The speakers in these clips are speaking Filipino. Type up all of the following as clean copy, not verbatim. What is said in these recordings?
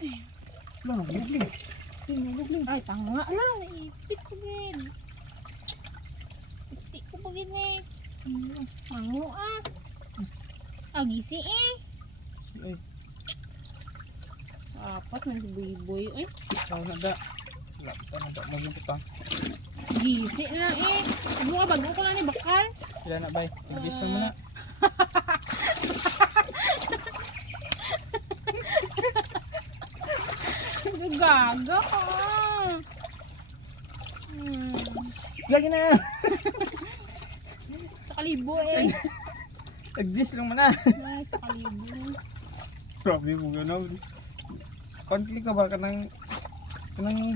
Wala, nagugling. Nagugling. Ay, tanga lang. Naipit ko gin. Iti ko pa gin eh. Mango ah. Gisi eh. Ay, Sapat man si Boy eh. ikaw na da. Wala pa na da. Maging pa. Gisi na eh. Ano ka bago ko lang ni bakal? Sila na bay. Ibis mo na. Gaga ka. Lagi na. Sa kalibo eh. Nag-gis lang mo na. Ay, sa kalibo. Grabe mo gano'n. Konti ka ba ka ng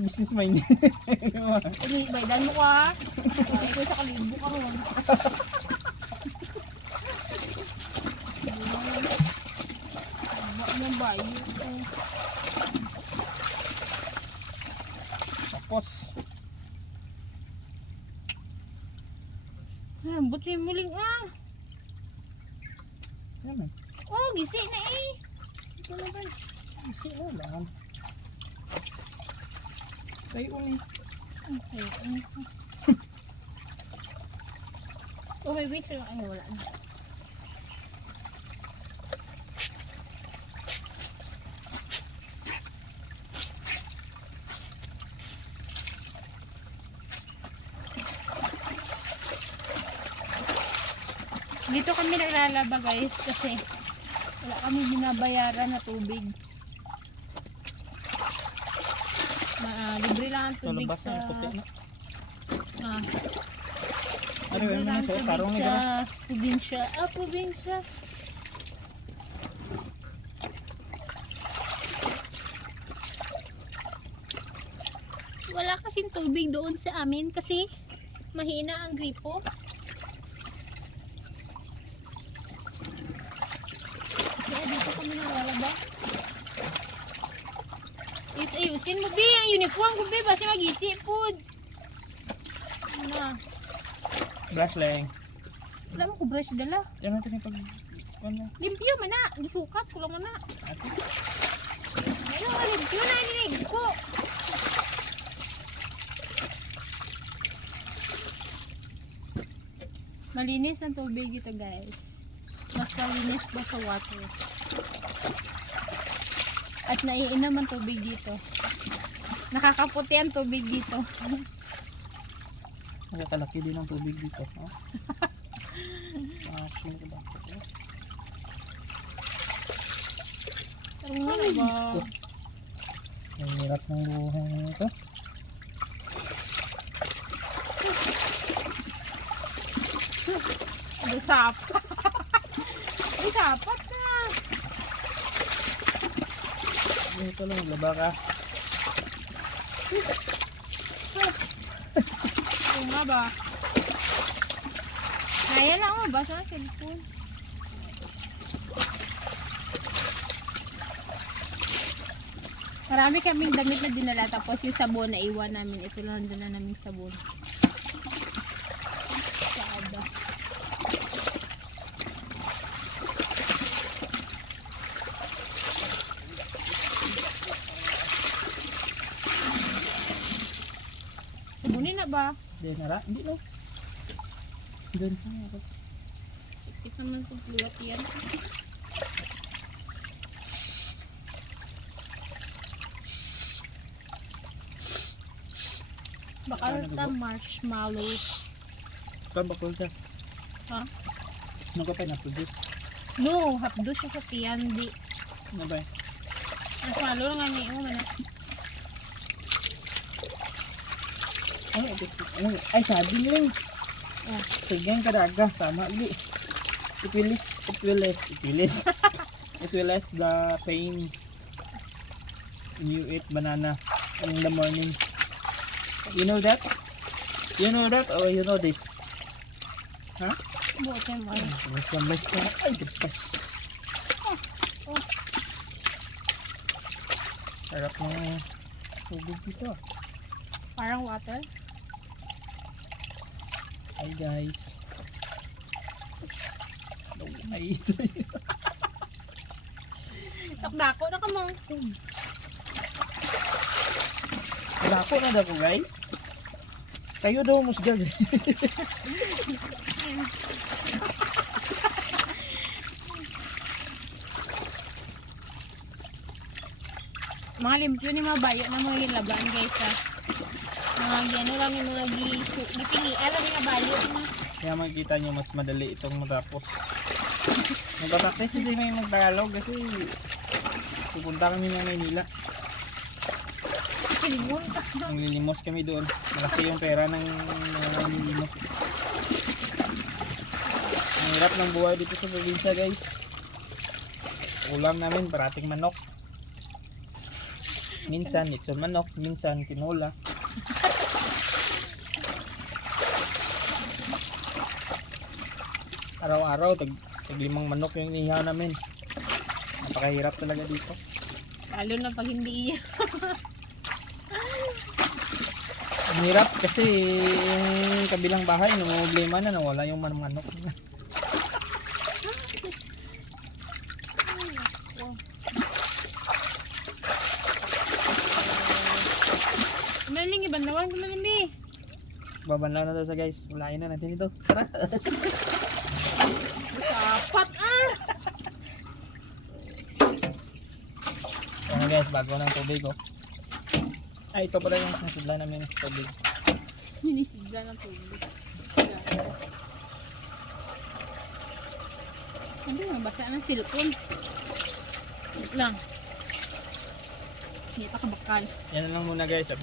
business mind? Hindi, baydan mo ka. Ay, ito sa kalibo ka ron. Ano ba yun? Tapos, Lambot siya yung muling ah. yan eh. Oh, gisi na eh. Ito na ba? Kasi lang. Kayo uni. Okay. Oh, wait. Ay, wala na. Dito kami naglalaba guys kasi wala kami binabayaran na tubig. Libre lang ang tubig Tulabas sa na puti na. Ano libre yun lang ang na sa tubig tarong sa nila. probinsya. Probinsya. Wala kasing tubig doon sa amin kasi mahina ang gripo. Kaya dito kami naglalaba. Ayusin mo, Bi. Ang uniform ko, Bi. Basta mag-isi, food. Ano na? Brush lang. Wala mo ko brush dala. Yan natin yung pag... Ano? Limpyo man na. Gisukat ko lang man na. Ate? Ayun, limpyo na. Ninig ko. Malinis ang tubig ito, guys. Mas malinis ba sa water? At naiinom ang tubig dito. Nakakaputi ang tubig dito. Nakakalaki din ang tubig dito. No? Sino ka ba? Ano nga na ba? Ang hirap ng buhay nito. Ano sapat? Ay, sapat na. Ito lang, laba ka. Oo nga ba? Kaya lang mo, basa ang cellphone. Marami kaming damit na dinala tapos yung sabon na iwan namin. Ito lang doon na namin sabon. Sada. Sabunin na ba? Hindi nara? Hindi no. Diyan pa ako. Ito naman itong fluwat yan. Baka ito marshmallow. Saan ba kulta? Ha? Ano ka pa na-produce? No, hapdo siya sa tiyandi. Ano ba? Marshmallow lang nga niyo. Ano ito? Ano? Ay, sabi lang. Oh. Sige, kadaga. Tama, li. It will less the pain when you eat banana in the morning. You know that? You know that or you know this? Ha? Buti mo. Mas na. Ay, depas. Sarap ng tubig dito. Parang water. Hi guys. Ay, Takdako na ka mo. Wala po na daw ko guys. Kayo daw musgag. Mga limpyo ni mga bayo na mga laban guys ha. Mga gano lang yung mga gipingian lang yung bayo na. Kaya makikita nyo mas madali itong matapos. Magpapractice kasi may mag-Tagalog kasi pupunta kami ng Maynila. Silingon ka. Nanglilimos kami doon. Malaki yung pera ng nanglilimos. Ang hirap ng buhay dito sa probinsya guys. Ulam namin parating manok. Minsan lechon manok, minsan tinola. Araw-araw tag 5 manok yung inihaw namin. Napakahirap talaga dito. Lalo na pag hindi iya. Ang hirap kasi yung kabilang bahay problema na nawala yung manok. Maling ibanlawan ko man bi. Babanlaw na daw sa guys. Ulain na natin ito. Tara. Sapat ah. Ano guys, bago ng tubig oh. Ay, ito pala yung nasidla namin ng tubig. Hinisigla ng tubig. Ano yung basa ng silpon? Wait lang. Hindi pa kabakal. Yan na lang muna guys.